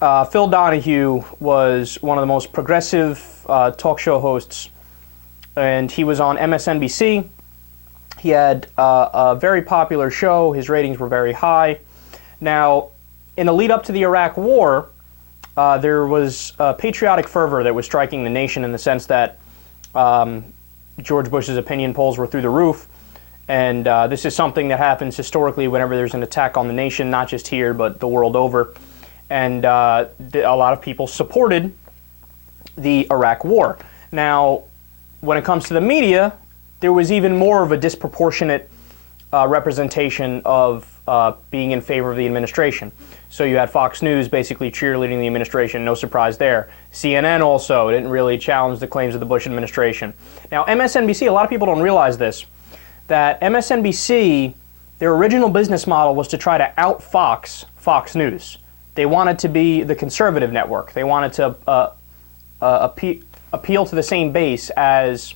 Phil Donahue was one of the most progressive talk show hosts, and he was on MSNBC. He had a very popular show. His ratings were very high. Now, in the lead up to the Iraq War, there was patriotic fervor that was striking the nation in the sense that George Bush's opinion polls were through the roof. And this is something that happens historically whenever there's an attack on the nation, not just here, but the world over. And a lot of people supported the Iraq War. Now, when it comes to the media, there was even more of a disproportionate representation of being in favor of the administration. So you had Fox News basically cheerleading the administration, no surprise there. CNN also didn't really challenge the claims of the Bush administration. Now, MSNBC, a lot of people don't realize this, that MSNBC, their original business model was to try to out Fox News. They wanted to be the conservative network. They wanted to appeal to the same base as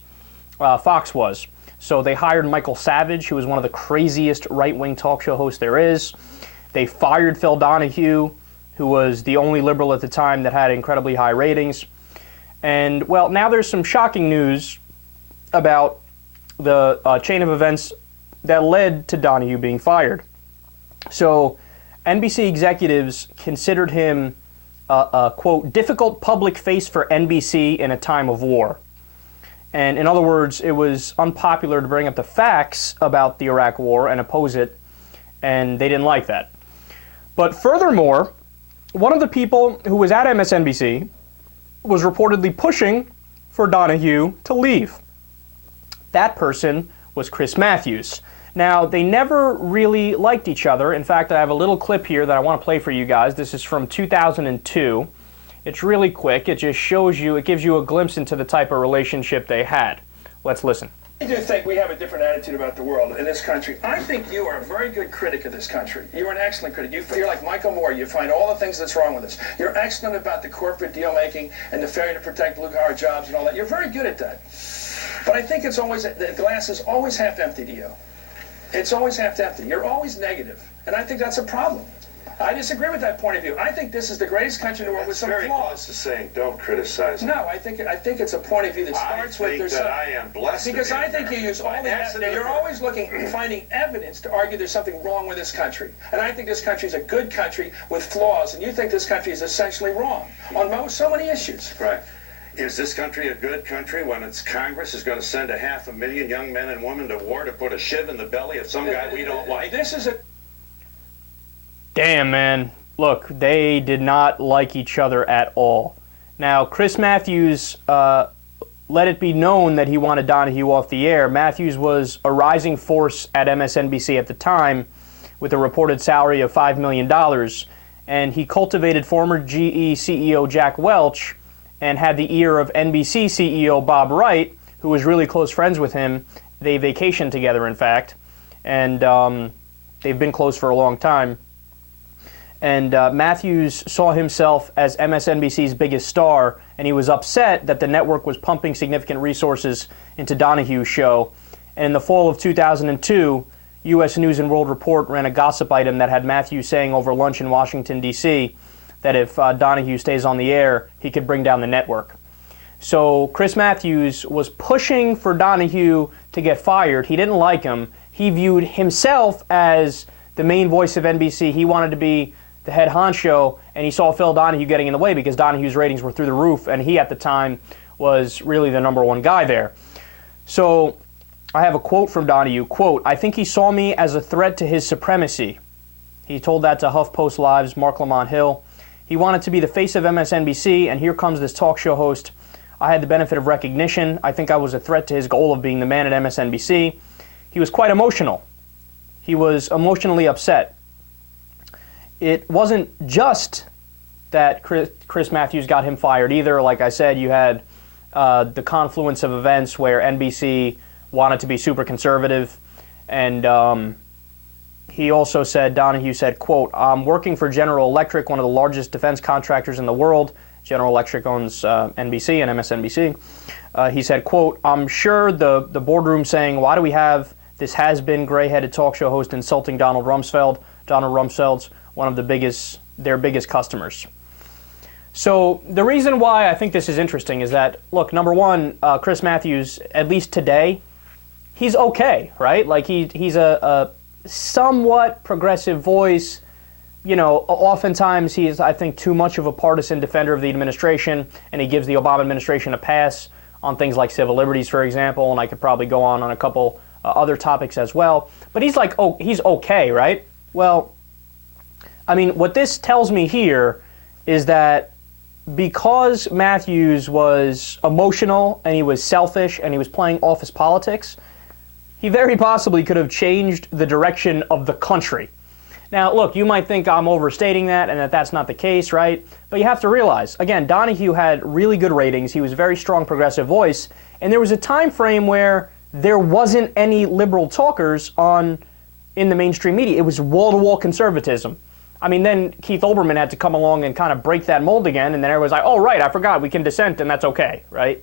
Fox was. So they hired Michael Savage, who was one of the craziest right-wing talk show hosts there is. They fired Phil Donahue, who was the only liberal at the time that had incredibly high ratings. And, well, now there's some shocking news about the chain of events that led to Donahue being fired. So NBC executives considered him a, quote, difficult public face for NBC in a time of war. And in other words, it was unpopular to bring up the facts about the Iraq War and oppose it, and they didn't like that. But furthermore, one of the people who was at MSNBC was reportedly pushing for Donahue to leave. That person was Chris Matthews. Now, they never really liked each other. In fact, I have a little clip here that I want to play for you guys. This is from 2002. It's really quick. It just shows you, it gives you a glimpse into the type of relationship they had. Let's listen. I do think we have a different attitude about the world in this country. I think you are a very good critic of this country. You're an excellent critic. You're like Michael Moore. You find all the things that's wrong with us. You're excellent about the corporate deal making and the failure to protect blue-collar jobs and all that. You're very good at that. But I think it's always, the glass is always half empty to you. It's always half empty. You're always negative. And I think that's a problem. I disagree with that point of view. I think this is the greatest country in the world with some flaws. Very close to saying don't criticize. No, I think it's a point of view that starts with there's some. I am blessed. Because I think you use all the evidence. You're always finding evidence to argue there's something wrong with this country. And I think this country is a good country with flaws, and you think this country is essentially wrong on so many issues. Right. Is this country a good country when its Congress is going to send 500,000 young men and women to war to put a shiv in the belly of some guy we don't like? This is a... Damn, man. Look, they did not like each other at all. Now, Chris Matthews let it be known that he wanted Donahue off the air. Matthews was a rising force at MSNBC at the time with a reported salary of $5 million, and he cultivated former GE CEO Jack Welch and had the ear of NBC CEO Bob Wright, who was really close friends with him. They vacationed together, in fact, and they've been close for a long time. And Matthews saw himself as MSNBC's biggest star, and he was upset that the network was pumping significant resources into Donahue's show. And in the fall of 2002, U.S. News and World Report ran a gossip item that had Matthews saying over lunch in Washington, D.C., that if Donahue stays on the air, he could bring down the network. So Chris Matthews was pushing for Donahue to get fired. He didn't like him. He viewed himself as the main voice of NBC. He wanted to be the head honcho, and he saw Phil Donahue getting in the way because Donahue's ratings were through the roof, and he at the time was really the number one guy there. So I have a quote from Donahue, quote, "I think he saw me as a threat to his supremacy." He told that to HuffPostLive's Mark Lamont Hill. He wanted to be the face of MSNBC, and here comes this talk show host. I had the benefit of recognition. I think I was a threat to his goal of being the man at MSNBC. He was quite emotional. He was emotionally upset. It wasn't just that Chris Matthews got him fired either. Like I said, you had the confluence of events where NBC wanted to be super conservative, and he also said, Donahue said, quote, "I'm working for General Electric, one of the largest defense contractors in the world." General Electric owns NBC and MSNBC. He said, quote, "I'm sure the boardroom saying, why do we have this has-been gray-headed talk show host insulting Donald Rumsfeld? Donald Rumsfeld's one of their biggest customers." So the reason why I think this is interesting is that, look, number one, Chris Matthews, at least today, he's okay, right? Like he's a somewhat progressive voice. You know, oftentimes he is, I think, too much of a partisan defender of the administration, and he gives the Obama administration a pass on things like civil liberties, for example, and I could probably go on a couple other topics as well. But he's like, oh, he's okay, right? Well, I mean, what this tells me here is that because Matthews was emotional and he was selfish and he was playing office politics, he very possibly could have changed the direction of the country. Now, look, you might think I'm overstating that and that that's not the case, right? But you have to realize, again, Donahue had really good ratings. He was a very strong progressive voice. And there was a time frame where there wasn't any liberal talkers in the mainstream media. It was wall-to-wall conservatism. I mean, then Keith Olbermann had to come along and kind of break that mold again. And then everyone's like, oh, right, I forgot. We can dissent and that's okay, right?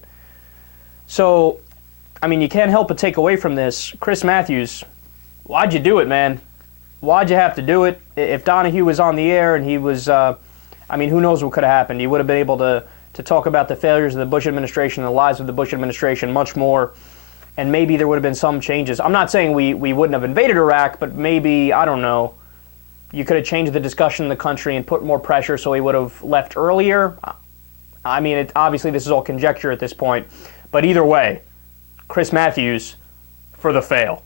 So, I mean, you can't help but take away from this. Chris Matthews, why'd you do it, man? Why'd you have to do it? If Donahue was on the air and he was, I mean, who knows what could have happened? You would have been able to talk about the failures of the Bush administration, the lies of the Bush administration much more, and maybe there would have been some changes. I'm not saying we wouldn't have invaded Iraq, but maybe, I don't know, you could have changed the discussion in the country and put more pressure so he would have left earlier. I mean, obviously this is all conjecture at this point, but either way, Chris Matthews for the fail.